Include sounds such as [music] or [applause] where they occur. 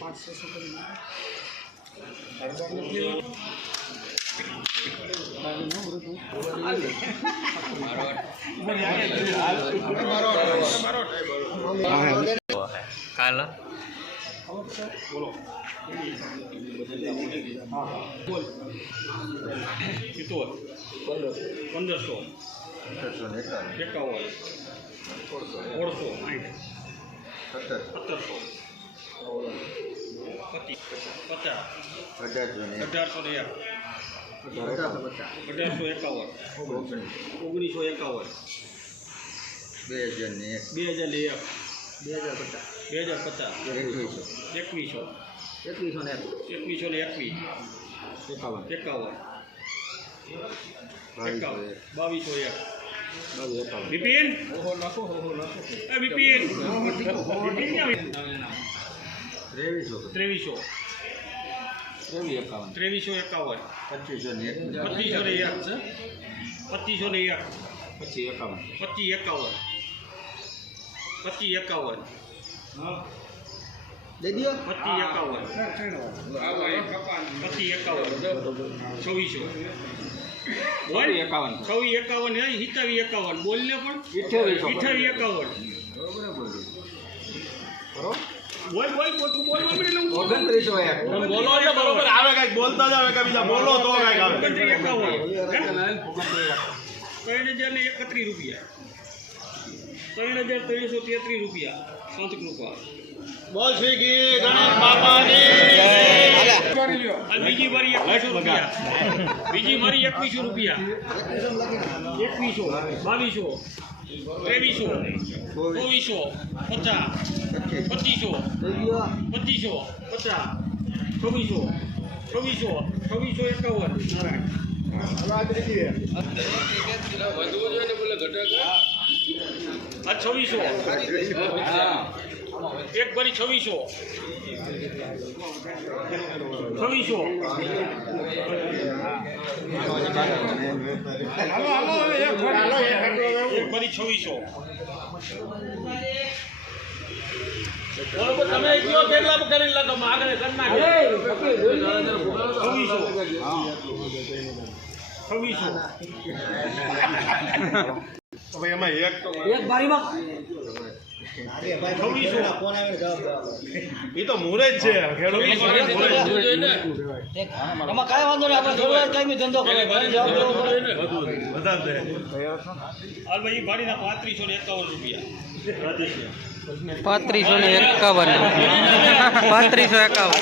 পাঁচশো કાલ સિત્તોર પંદરસો એકાવન સોળસો સત્તરસો પચીસ પચાસ અઢારસો ને એક અઢારસો એકાવન ઓગણીસો એકાવન બે હજાર ને એક બે હજાર એક બે હજાર પચાસ બે હજાર પચાસ એકવીસો એકવીસો એકવીસો ને એકવીસો ને એકવીસ એકાવન એકાવન બાવીસો એક બિપિન બિપિન ત્રેવીસો ત્રેવીસો ત્રેવીસ એકાવન. ત્રેવીસો એકાવન. પચીસો ને પચીસો ને એક. પચીસો ને એક. પચીસ એકાવન. પચીસ એકાવન. પચીસ એકાવન. પચીસ એકાવન. પચીસ એકાવન. છવ્વીસો. બોલ એકાવન. છવ્વીસ એકાવન હે સિત્તાવીસ એકાવન. બોલ ને પણ. અઠ્યાવીસ એકાવન. બોલ બોલ બોલ તું બોલ મમ્મી લઉં ઓગણત્રીસો એક બોલો એટલે બરોબર આવે કંઈક બોલતા જ આવે કે બીજા બોલો તો કંઈક આવે. ઓગણત્રીસ એકાવન ત્રણ હજાર ને એકત્રીસ રૂપિયા ત્રણ હજાર ત્રણસો તેત્રીસ રૂપિયા બોલ શ્રી ગીર ગણેશ બાપાની. બીજી એકવીસો રૂપિયા. બીજી વારી એકવીસો રૂપિયા. એકવીસો બાવીસો. ત્રેવીસો, ચોવીસો, પચાસ, પચીસો પચીસો, પચાસ, છવ્વીસો છવ્વીસો છવ્વીસો એકાવન છવ્વીસો. એક ભરી છવ્વીસો. છવ્વીસો. ભરી છવ્વીસો બરોબર તમે કયો કેટલા કરીને લાગો આગળ કરી નાખે છવ્વીસો એમાં એક છવ્વીસો એ તો મુરે જ છે. એમાં કાંઈ વાંધો નહીં આપણે થોડો ટાઈમ ધંધો કરે પડે. હાલ ભાઈ ભાડીના પાંત્રીસો ને એકાવન રૂપિયા. પાંત્રીસો ને એકાવન. [laughs] પાંત્રીસો એકાવન.